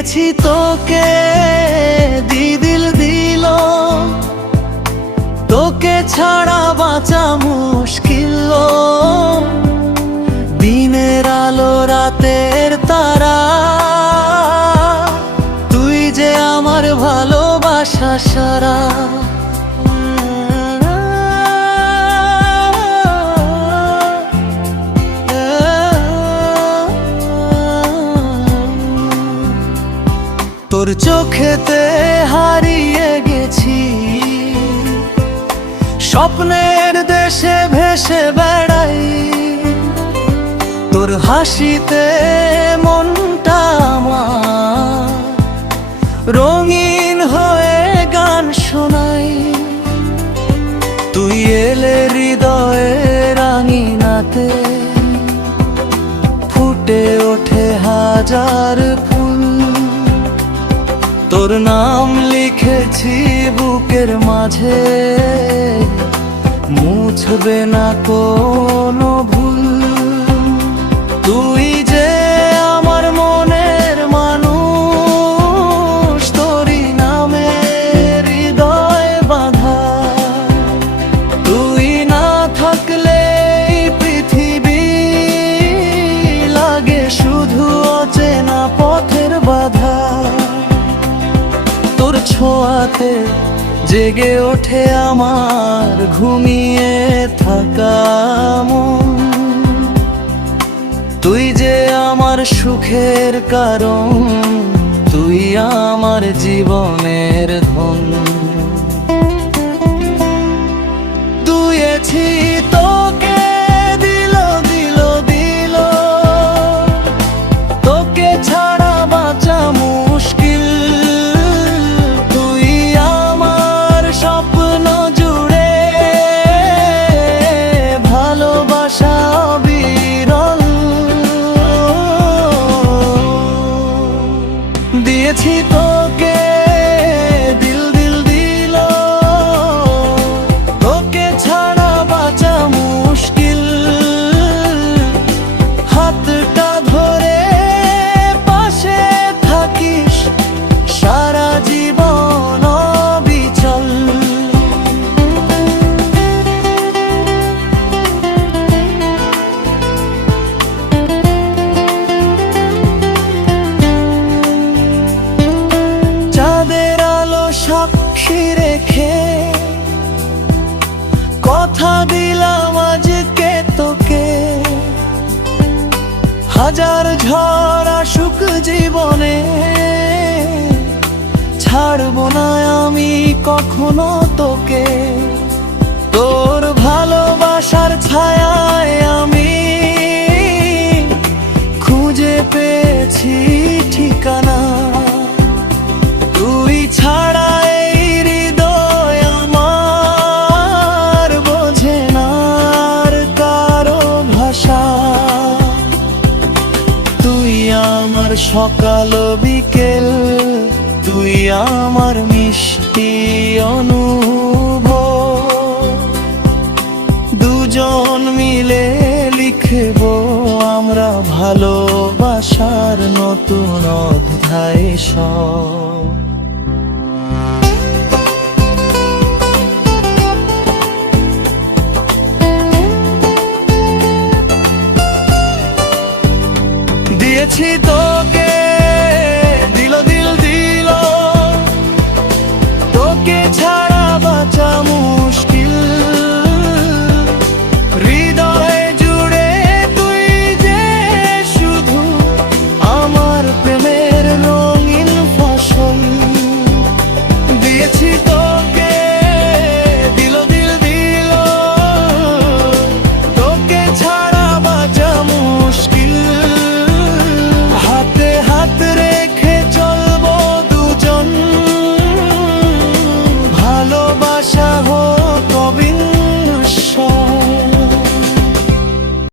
দিয়েছি তোকে দিল দিল, তোকে ছাড়া বাঁচা মুশকিল। দিনের আলো রাতের তারা, তুই যে আমার ভালোবাসা সারা। তোর চোখেতে হারিয়ে গেছি, স্বপ্নের দেশে ভেসে বেড়াই। তোর হাসিতে মনটা আমার রঙিন হয়ে গান শোনাই। তুই এলে হৃদয়ের রাঙিনাতে, ফুটে ওঠে হাজার ফুল। তোর নাম লিখেছি বুকের মাঝে, মুছবে না কোনো ভুল। তুই যে আমার মনের মানুষ, তোরই নামে হৃদয় বাঁধা। তুই না থাকলে পৃথিবী লাগে শুধু অচেনা পথের বাধা। তোর ছোঁয়াতে জেগে ওঠে আমার ঘুমিয়ে থাকা মন। তুই যে আমার সুখের কারণ, তুই আমার জীবনের ধন। দুয়েছি তোকে দিল দিল দিল, তোকে ছাড়া বাঁচা মুশকিল। দিয়েছি তোকে দিল দিল, তোকে ছাড়া বাঁচা মুশকিল। হাতটা ধরে পাশে থাকিস সারা জীবন অবিচল। সাক্ষী রেখে কথা দিলাম আজকে তোকে, হাজার ঝড় আসুক জীবনে ছাড়বো না আমি কখনো তোকে। তোর ভালোবাসার ছায়ায় আমি খুঁজে পেয়েছি ঠিকানা। তুই ছাড়া এই হৃদয় আমার বোঝে না আর কারো ভাষা। তুই আমার সকাল বিকেল, তুই আমার মিষ্টি অনুভব। দুজন মিলে লিখব আমরা ভালোবাসার নতুন অধ্যায় সব।